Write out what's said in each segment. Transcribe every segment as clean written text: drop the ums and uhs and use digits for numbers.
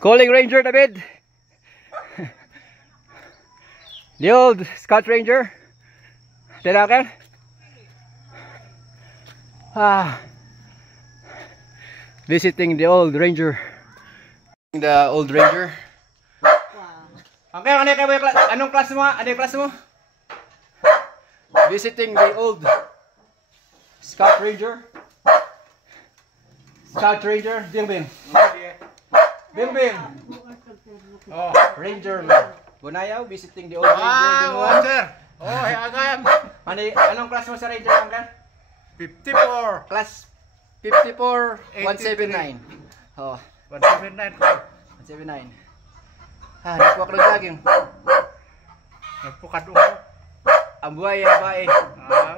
Calling Ranger David. The old Scout Ranger. Tinakan. Visiting the old Ranger. The old Ranger. Wow. Okay, anong class mo? Anong class mo? Visiting the old Scout Ranger. Scout Ranger. Bing Bing. Bing Bing. Oh, Ranger man. Bunayaw, visiting the old Ranger. Wow, sir. Oh, agam. Anong class mo sa Ranger, Angkan? 54. Class 54, 179. Oh, 179. 179. Nagpuwak ng daging. Nagpukat ako. Ang buhay, ang bae.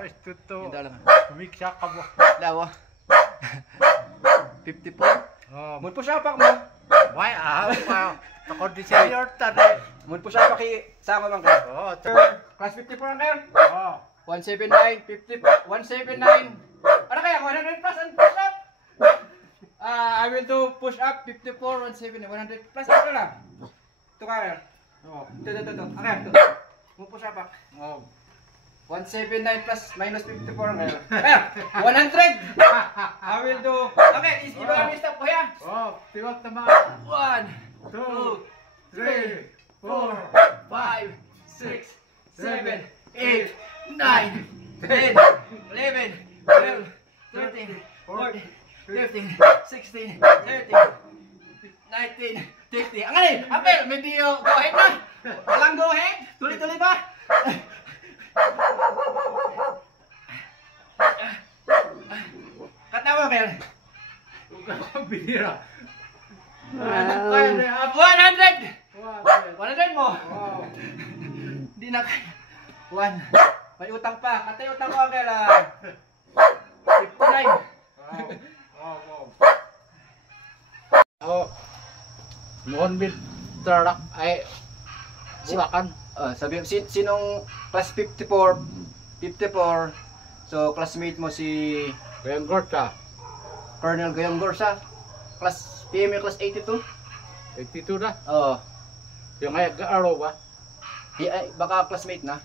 Ito to. Ito lang. Kumiksa ka mo. Lawa. 54. Mun po siya pa mo. Why? Ako di senior tadi. Mun po siya pa sama man kayo. Oh, class 54 ang kayo? Oh. 179, 50, 179. Ano kaya? 100 plus and push up? I will do push up 54, 170, 100 plus. Ito lang. Ito kaya. Oh, ito. Okay, ito. Mun po siya pa. Oh. 179 plus minus 54 ang kayo. 100! I will do. Okay, easy ba ang stop ko yan? Oh, tiwag naman. 1, 2, 3, 4, 5, 6, 7, 8, 9, 10, 11, 12, 13, 14, 15, 16, 17, 19, 20. Ang galing! Apel, hindi go ahead na! Walang go ahead! Tuloy-tuloy ba? Katawa, Apel! Huwag ka binira. 100! 100 mo! Hindi na kaya. 1. May utang pa. Katay utang ko, Apel. 59. Mohon bin tarak ay Bulacan. Sabi sinong class 54? So classmate mo si Gayang Gorsa. Colonel Gayong Gorsa. Class PMA class 82. 82 na. Oo. Yung ay araw ba? Baka classmate na.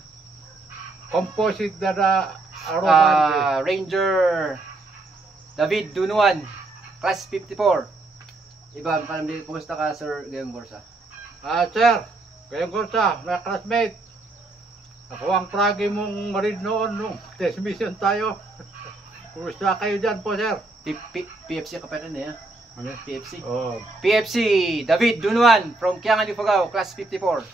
Composite na araw Ranger David Dunuan. Class 54. Iba, kumusta ka, Sir Gayong Gorsa? Sir, Gayong Gorsa, my classmate. Ako ang pragi mong marid noon nung test mission tayo. Kumusta kayo dyan po, sir? PFC ka pa rin eh. Ano? PFC? Oh. PFC, David Dunuan from Kiangan, Ifugao, class 54.